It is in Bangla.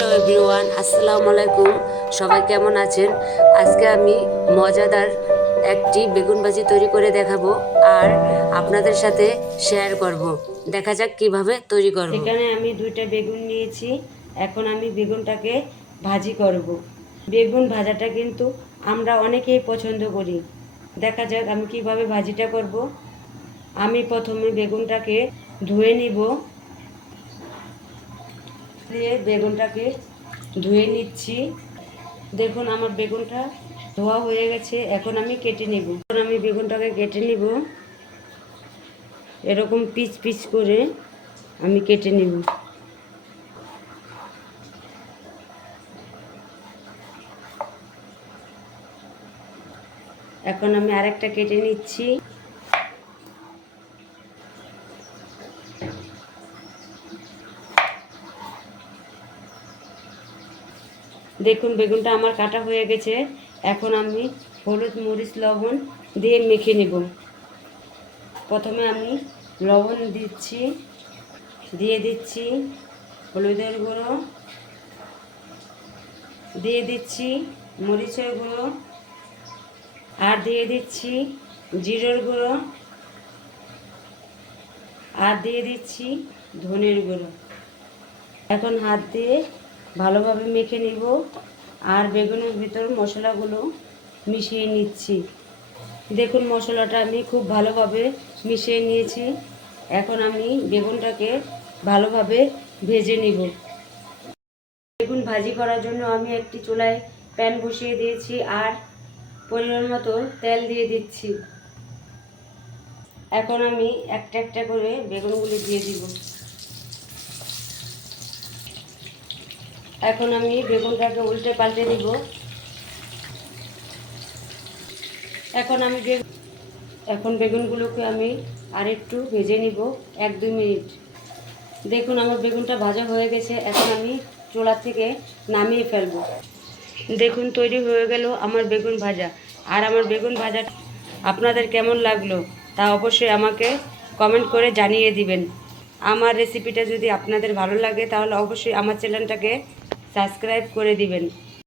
হ্যালো এভরিওয়ান, আসসালামু আলাইকুম। সবাই কেমন আছেন? আজকে আমি মজাদার একটি বেগুন ভাজি তৈরি করে দেখাবো আর আপনাদের সাথে শেয়ার করব। দেখা যাক কিভাবে তৈরি করব। এখানে আমি 2টা বেগুন নিয়েছি। এখন আমি বেগুনটাকে ভাজি করব। বেগুন ভাজাটা কিন্তু আমরা অনেকেই পছন্দ করি। দেখা যাক আমি কিভাবে ভাজিটা করব। আমি প্রথমে বেগুনটাকে ধুয়ে নিব। দিয়ে বেগুনটাকে ধুয়ে নিচ্ছি। দেখুন আমার বেগুনটা ধোয়া হয়ে গেছে। এখন আমি কেটে নিব। এখন আমি বেগুনটাকে কেটে নিব। এরকম পিচ পিচ করে আমি কেটে নিব। এখন আমি আরেকটা কেটে নিচ্ছি। দেখুন বেগুনটা আমার কাটা হয়ে গেছে। এখন আমি হলুদ মরিচ লবণ দিয়ে মেখে নেব। প্রথমে আমি লবণ দিচ্ছি, দিয়ে দিচ্ছি হলুদের গুঁড়ো, দিয়ে দিচ্ছি মরিচের গুঁড়ো, আর দিয়ে দিচ্ছি জিরের গুঁড়ো, আর দিয়ে দিচ্ছি ধনের গুঁড়ো। এখন হাত দিয়ে ভালোভাবে মেখে নিব আর বেগুনের ভিতর মশলাগুলো মিশিয়ে নিচ্ছি। দেখুন মশলাটা আমি খুব ভালোভাবে মিশিয়ে নিয়েছি। এখন আমি বেগুনটাকে ভালোভাবে ভেজে নিব। বেগুন ভাজি করার জন্য আমি একটি চুলায় প্যান বসিয়ে দিয়েছি আর পরিমাণ মতো তেল দিয়ে দিচ্ছি। এখন আমি একটা একটা করে বেগুনগুলো দিয়ে দিব। এখন আমি বেগুনটাকে উল্টে পাল্টে দিব। এখন বেগুনগুলোকে আমি আরেকটু ভেজে নিব 1-2 মিনিট। দেখুন আমার বেগুনটা ভাজা হয়ে গেছে। এখন আমি চুলা থেকে নামিয়ে ফেলবো। দেখুন তৈরি হয়ে গেল আমার বেগুন ভাজা। আর আমার বেগুন ভাজা আপনাদের কেমন লাগলো তা অবশ্যই আমাকে কমেন্ট করে জানিয়ে দিবেন। আমার রেসিপিটা যদি আপনাদের ভালো লাগে তাহলে অবশ্যই আমার চ্যানেলটাকে সাবস্ক্রাইব করে দিবেন।